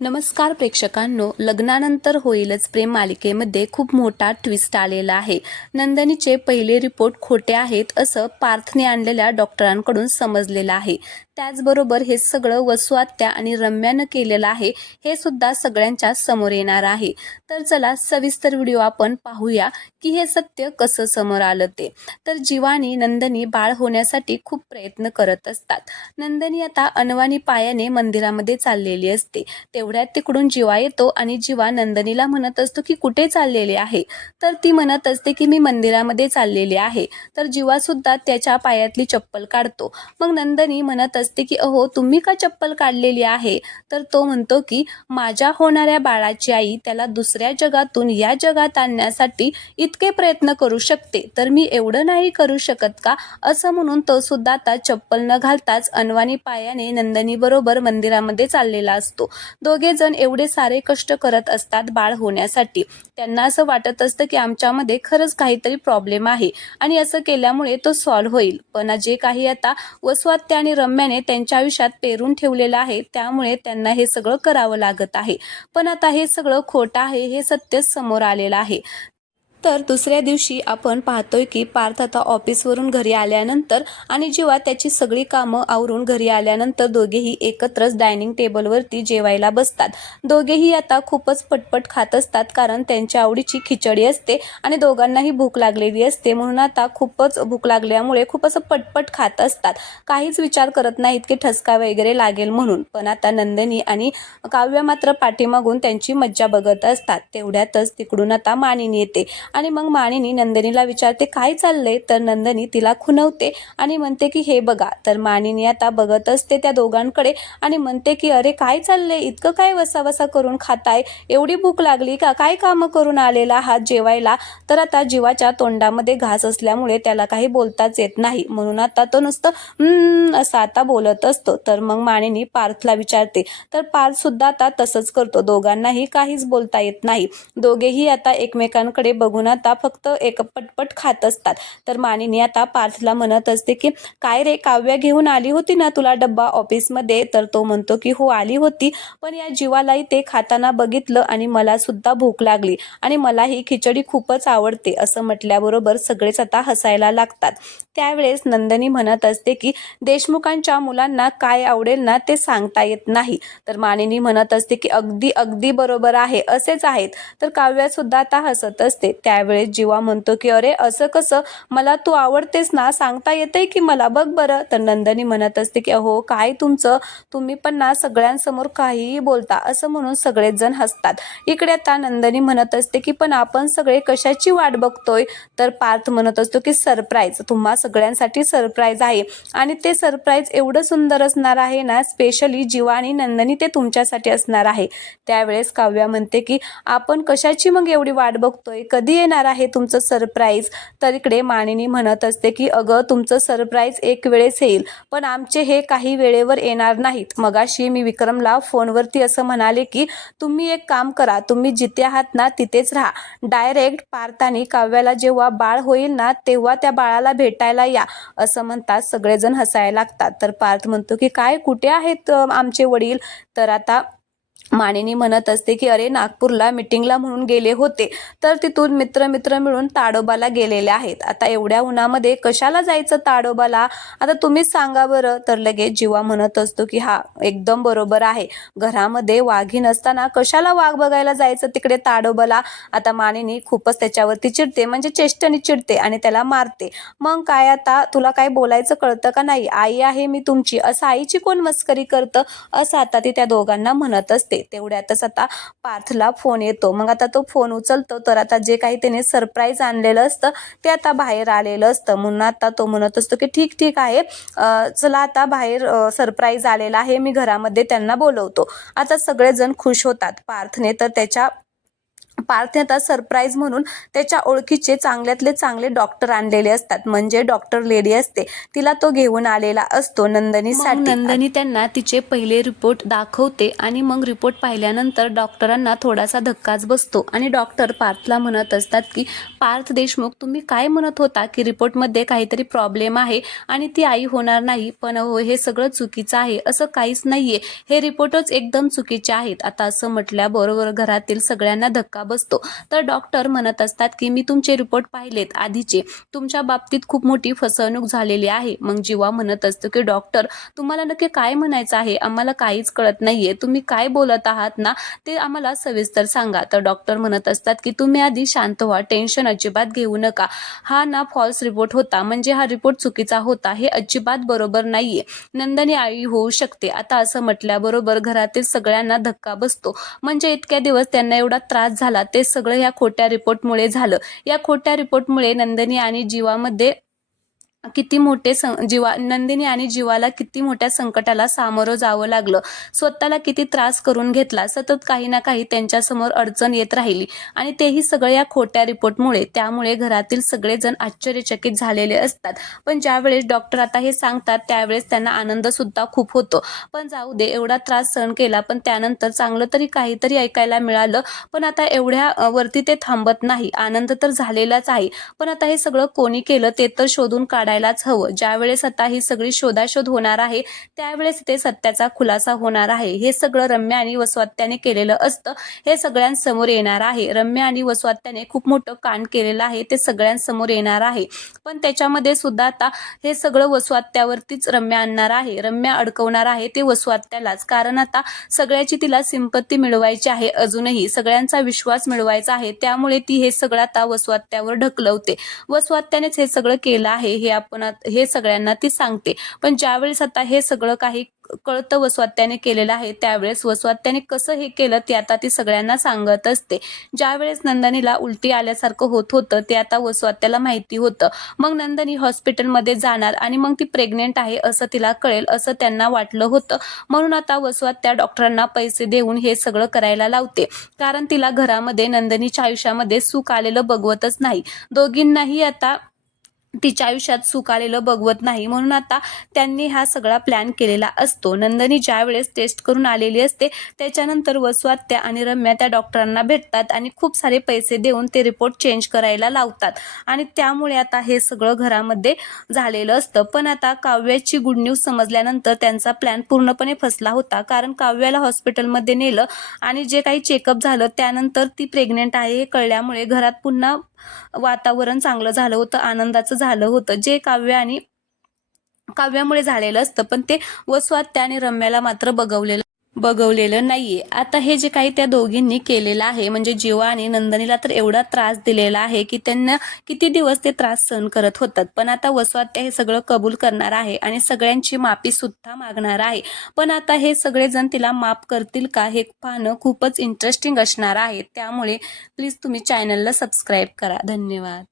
नमस्कार प्रेक्षकांनो, लग्नानंतर होईलच प्रेम मालिकेमध्ये खूप मोठा ट्विस्ट आलेला आहे. नंदिनीचे पहिले रिपोर्ट खोटे आहेत असं पार्थने आणलेल्या डॉक्टरांकडून समजलेलं आहे. त्याचबरोबर हे सगळं वसू आत्या आणि रम्यानं केलेलं आहे हे सुद्धा सगळ्यांच्या समोर येणार आहे. तर चला सविस्तर व्हिडिओ आपण पाहूया की हे सत्य कसं समोर आलं ते. तर जीवा आणि नंदिनी बाळ होण्यासाठी खूप प्रयत्न करत असतात. नंदिनी आता अनवाणी पायाने मंदिरामध्ये चाललेली असते. तेवढ्यात तिकडून जीवा येतो आणि जीवा नंदिनीला म्हणत असतो की कुठे चाललेले आहे. तर ती म्हणत असते की मी मंदिरामध्ये चाललेली आहे. तर जीवा सुद्धा त्याच्या पायातली चप्पल काढतो. मग नंदिनी म्हणत असते की अहो तुम्ही का चप्पल काढलेली आहे. तर तो म्हणतो की माझ्या होणाऱ्या बाळाची आई त्याला दुसऱ्या जगातून या जगात आणण्यासाठी इतके प्रयत्न करू शकते, तर मी एवढं नाही करू शकत का. असं म्हणून तो सुद्धा आता चप्पल न घालताच अनवाणी पायाने नंदिनी बरोबर मंदिरामध्ये चाललेला असतो. दोघे जण एवढे सारे कष्ट करत असतात बाळ होण्यासाठी. त्यांना असं वाटत असतं की आमच्यामध्ये खरंच काहीतरी प्रॉब्लेम आहे आणि असं केल्यामुळे तो सॉल्व्ह होईल. पण जे काही आता वसू आत्या आणि रम्याने त्यांच्या आयुष्यात पेरून ठेवलेलं आहे त्यामुळे त्यांना हे सगळं करावं लागत आहे. पण आता हे सगळं खोटं आहे हे सत्य समोर आलेलं आहे. तर दुसऱ्या दिवशी आपण पाहतोय की पार्थ आता ऑफिसवरून घरी आल्यानंतर आणि जेव्हा त्याची सगळी कामं आवरून घरी आल्यानंतर दोघेही एकत्रच डायनिंग टेबलवरती जेवायला बसतात. दोघेही आता खूपच पटपट खात असतात कारण त्यांच्या आवडीची खिचडी असते आणि दोघांनाही भूक लागलेली असते. म्हणून आता खूपच भूक लागल्यामुळे खूप असं पटपट खात असतात. काहीच विचार करत नाहीत की ठसका वगैरे लागेल म्हणून. पण आता नंदिनी आणि काव्य मात्र पाठीमागून त्यांची मज्जा बघत असतात. तेवढ्यातच तिकडून आता मानिनी येते आणि मग मानिनी नंदिनीला विचारते काय चाललंय. तर नंदिनी तिला खुणवते आणि म्हणते की हे बघा. तर मानिनी आता बघत असते त्या दोघांकडे आणि म्हणते की अरे काय चाललंय, इतकं काय वसावसा करून खाताय, एवढी भूक लागली का, काय कामं करून आलेला आहात जेवायला. तर आता जीवाच्या तोंडामध्ये घास असल्यामुळे त्याला काही बोलताच येत नाही. म्हणून आता तो नुसतं असं आता बोलत असतो. तर मग मानिनी पार्थला विचारते. तर पार्थ सुद्धा आता तसंच करतो. दोघांनाही काहीच बोलता येत नाही. दोघेही आता एकमेकांकडे बघून आता फक्त एक पटपट खात असतात. तर मानिनी आता पार्थला म्हणत असते की काय रे, काव्य घेऊन आली होती ना तुला डब्बा ऑफिसमध्ये. तर तो म्हणतो की हो आली होती, पण या जीवालाही ते खाताना बघितलं आणि मला सुद्धा भूक लागली आणि मला ही खिचडी खूपच आवडते. असं म्हटल्याबरोबर सगळेच आता हसायला लागतात. त्यावेळेस नंदिनी म्हणत असते की देशमुखांच्या मुलांना काय आवडेल ना ते सांगता येत नाही. तर मानिनी म्हणत असते की अगदी अगदी बरोबर आहे, असेच आहेत. तर काव्य सुद्धा आता हसत असते. त्यावेळेस जीवा म्हणतो की अरे असं कसं, मला तू आवडतेस ना, सांगता येतंय की मला, बघ बरं. तर नंदिनी म्हणत असते की अहो काय तुमचं, तुम्ही पण ना सगळ्यांसमोर काहीही बोलता. असं म्हणून सगळेच जण हसतात. इकडे आता नंदिनी म्हणत असते की पण आपण सगळे कशाची वाट बघतोय. तर पार्थ म्हणत असतो की सरप्राईज, तुम्हा सगळ्यांसाठी सरप्राईज आहे आणि ते सरप्राईज एवढं सुंदर असणार आहे ना, स्पेशली जीवा आणि नंदिनी ते तुमच्यासाठी असणार आहे. त्यावेळेस काव्या म्हणते की आपण कशाची मग एवढी वाट बघतोय, कधी येणार आहे तुमचं सरप्राईज. तर इकडे मानिनी म्हणत असते की अगं तुमचं सरप्राईज एक वेळेस येईल, पण आमचे हे काही वेळेवर येणार नाहीत. मगाशी मी विक्रमला फोनवरती असं म्हणाले की तुम्ही एक काम करा, तुम्ही जिथे आहात ना तिथेच राहा. डायरेक्ट पार्थ आणि काव्याला जेव्हा बाळ होईल ना तेव्हा त्या बाळाला भेटायला या. असं म्हणतात सगळेजण हसायला लागतात. तर पार्थ म्हणतो की काय, कुठे आहेत आमचे वडील. तर आता मानिनी म्हणत असते की अरे नागपूरला मीटिंगला म्हणून गेले होते, तर तिथून मित्र मिळून ताडोबाला गेलेले आहेत. आता एवढ्या उन्हामध्ये कशाला जायचं ताडोबाला, आता तुम्हीच सांगा बरं. तर लगेच जीवा म्हणत असतो की हा एकदम बरोबर आहे, घरामध्ये वाघीण असताना कशाला वाघ बघायला जायचं तिकडे ताडोबाला. आता मानिनी खूपच त्याच्यावरती चिडते, म्हणजे चेष्टेने चिडते आणि त्याला मारते. मग काय, आता तुला काय बोलायचं कळतं का नाही, आई आहे मी तुमची, असं आईची कोण मस्करी करतं. असं आता ती त्या दोघांना म्हणत असते. तेवढ्यातच आता पार्थला फोन येतो. मग आता तो फोन उचलतो. तर आता जे काही त्याने सरप्राईज आणलेलं असतं ते आता बाहेर आलेलं असतं. म्हणून आता तो म्हणत असतो की ठीक ठीक आहे, चला आता बाहेर सरप्राईज आलेला आहे, मी घरामध्ये त्यांना बोलवतो. आता सगळेजण खुश होतात. पार्थने तर त्याच्या पार्थने आता सरप्राईज म्हणून त्याच्या ओळखीचे चांगल्यातले चांगले डॉक्टर आणलेले असतात, म्हणजे डॉक्टर लेडी असते, तिला तो घेऊन आलेला असतो नंदिनीसाठी. नंदिनी त्यांना तिचे पहिले रिपोर्ट दाखवते आणि मग रिपोर्ट पाहिल्यानंतर डॉक्टरांना थोडासा धक्काच बसतो आणि डॉक्टर पार्थला म्हणत असतात की पार्थ देशमुख, तुम्ही काय म्हणत होता की रिपोर्टमध्ये काहीतरी प्रॉब्लेम आहे आणि ती आई होणार नाही, पण हे सगळं चुकीचं आहे, असं काहीच नाहीये, हे रिपोर्टच एकदम चुकीचे आहेत. आता असं म्हटल्याबरोबर घरातील सगळ्यांना धक्का बसतो. तर डॉक्टर म्हणत असतात की मी तुमचे रिपोर्ट पाहिलेत आधीचे, तुमच्या बाबतीत खूप मोठी फसवणूक झालेली आहे. मग जीवा म्हणत असतो की डॉक्टर, तुम्हाला नक्की काय म्हणायचं आहे, आम्हाला काहीच कळत नाहीये, तुम्ही काय बोलत आहात ना ते आम्हाला सविस्तर सांगा. तर डॉक्टर म्हणत असतात की तुम्ही आधी शांत व्हा, टेन्शन अजिबात घेऊ नका, हा ना फॉल्स रिपोर्ट होता, म्हणजे हा रिपोर्ट चुकीचा होता, हे अजिबात बरोबर नाहीये, नंदिनी आई होऊ शकते. आता असं म्हटल्याबरोबर घरातील सगळ्यांना धक्का बसतो, म्हणजे इतक्या दिवस त्यांना एवढा त्रास झाला ते सगळं या खोट्या रिपोर्टमुळे झालं. या खोट्या रिपोर्टमुळे नंदिनी आणि जीवामध्ये किती मोठे नंदिनी आणि जीवाला किती मोठ्या संकटाला सामोरं जावं लागलं, स्वतःला किती त्रास करून घेतला, सतत काही ना काही त्यांच्यासमोर अडचण येत राहिली आणि तेही सगळं या खोट्या रिपोर्टमुळे. त्यामुळे घरातील सगळेजण आश्चर्यचकित झालेले असतात. पण ज्यावेळेस डॉक्टर आता हे सांगतात त्यावेळेस त्यांना आनंद सुद्धा खूप होतो. पण जाऊ दे, एवढा त्रास सहन केला पण त्यानंतर चांगलं तरी काहीतरी ऐकायला मिळालं. पण आता एवढ्या वरती ते थांबत नाही, आनंद तर झालेलाच आहे, पण आता हे सगळं कोणी केलं ते तर शोधून काढायलाच हवं. ज्यावेळेस आता ही सगळी शोधाशोध होणार आहे त्यावेळेस ते सत्याचा खुलासा होणार आहे. हे सगळं रम्या आणि वसवात्याने केलेलं असतं, हे सगळ्यांसमोर येणार आहे. रम्या आणि वसवात्याने खूप मोठं कांड केलेलं आहे, ते सगळ्यांसमोर येणार आहे. पण त्याच्यामध्ये सुद्धा आता हे सगळं वसवात्यावरतीच रम्या आणणार आहे, रम्या अडकवणार आहे ते वसवात्यालाच, कारण आता सगळ्याची तिला सिंपत्ती मिळवायची आहे, अजूनही सगळ्यांचा विश्वास मिळवायचा आहे. त्यामुळे ती हे सगळं आता वसवात्यावर ढकलवते. वसवात्यानेच हे सगळं केलं आहे हे सगळ्यांना ती सांगते. पण ज्यावेळेस आता हे सगळं काही कळतं वसवात्याने केलेलं आहे त्यावेळेस वसवात्याने कसं हे केलं ते आता ती सगळ्यांना सांगत असते. ज्यावेळेस नंदिनीला उलटी आल्यासारखं होत होतं ते आता वसवात्याला माहिती होतं. मग नंदिनी हॉस्पिटलमध्ये जाणार आणि मग ती प्रेग्नेंट आहे असं तिला कळेल असं त्यांना वाटलं होतं. म्हणून आता वसवात्या डॉक्टरांना पैसे देऊन हे सगळं करायला लावते, कारण तिला घरामध्ये नंदिनीच्या आयुष्यामध्ये सुख आलेलं बघवतच नाही. दोघींनाही आता तिच्या आयुष्यात सुख आलेलं बघवत नाही, म्हणून आता त्यांनी हा सगळा प्लॅन केलेला असतो. नंदिनी ज्या वेळेस टेस्ट करून आलेली असते त्याच्यानंतर वसवात्या आणि रम्या त्या डॉक्टरांना भेटतात आणि खूप सारे पैसे देऊन ते रिपोर्ट चेंज करायला लावतात आणि त्यामुळे आता हे सगळं घरामध्ये झालेलं असतं. पण आता काव्याची गुड न्यूज समजल्यानंतर त्यांचा प्लॅन पूर्णपणे फसला होता, कारण काव्याला हॉस्पिटलमध्ये नेलं आणि जे काही चेकअप झालं त्यानंतर ती प्रेग्नेंट आहे हे कळल्यामुळे घरात पुन्हा वातावरण चांगलं झालं होतं, आनंदाचं झालं होतं, जे काव्यामुळे झालेलं असतं. पण ते वसवात्या आणि रम्याला मात्र बघवलेलं नाहीये. आता हे जे काही त्या दोघींनी केलेलं आहे, म्हणजे जीवा आणि नंदिनीला तर एवढा त्रास दिलेला आहे की त्यांना किती दिवस ते त्रास सहन करत होतात. पण आता वसवात्या हे सगळं कबूल करणार आहे आणि सगळ्यांची माफी सुद्धा मागणार आहे. पण आता हे सगळेजण तिला माफ करतील का हे पाहणं खूपच इंटरेस्टिंग असणार आहे. त्यामुळे प्लीज तुम्ही चॅनलला सबस्क्राईब करा. धन्यवाद.